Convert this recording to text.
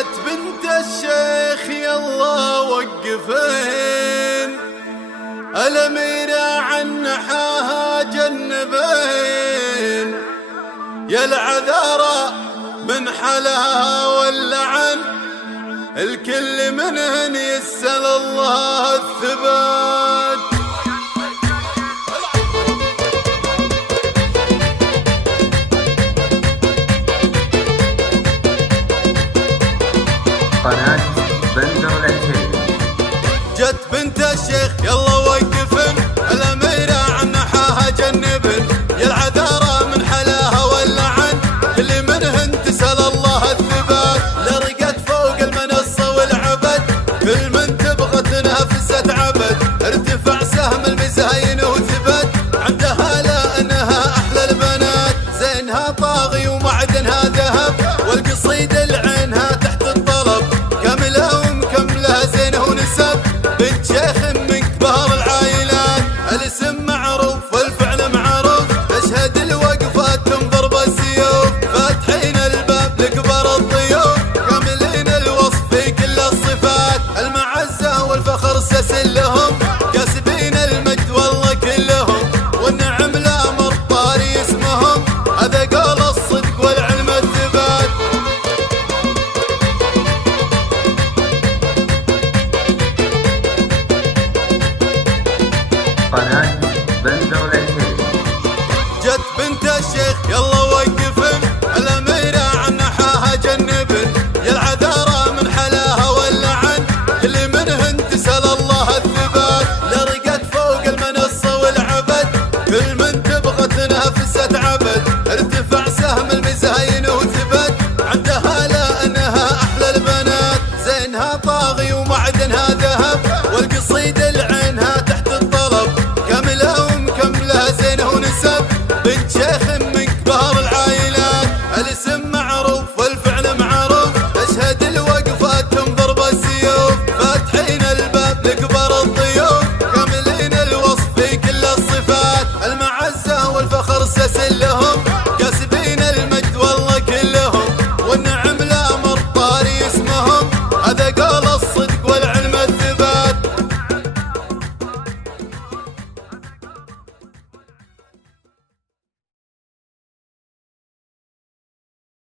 جت بنت الشيخ يلا وقفين، الأميرة عن نحاها جنبين، يا العذارى من حلاها واللعن، الكل منهن يسأل الله الثبات. قناة بندر العتيبي. جت بنت الشيخ يلا وقفن، الأميرة عن نحاها جنبن، يا العذارى من حلاها واللعن، اللي منهن تسأل الله الثبات. لرقت فوق المنصة والعبد، كل من تبغى تنافسة عبد، ارتفع سهم المزاين وثبت، عندها لا انها احلى البنات، زينها طاغي ومعدنها ذهب، والقصيدة لعينها تحت الطلب، كاملة ومكملة زينة ونسب، بنت شيخ من كبار العائلات، الاسم معروف والفعل معروف، تشهد الوقفات تنظر بالسيوف، فاتحين الباب لكبار الضيوف، كاملين الوصف في كل الصفات، المعزة والفخر سلسل لهم، كاسبين المجد والله كلهم، والنعم لا مرطاري اسمهم، هذا قول الصدق والعلم الثبات. قناة بندر العتيبي. جت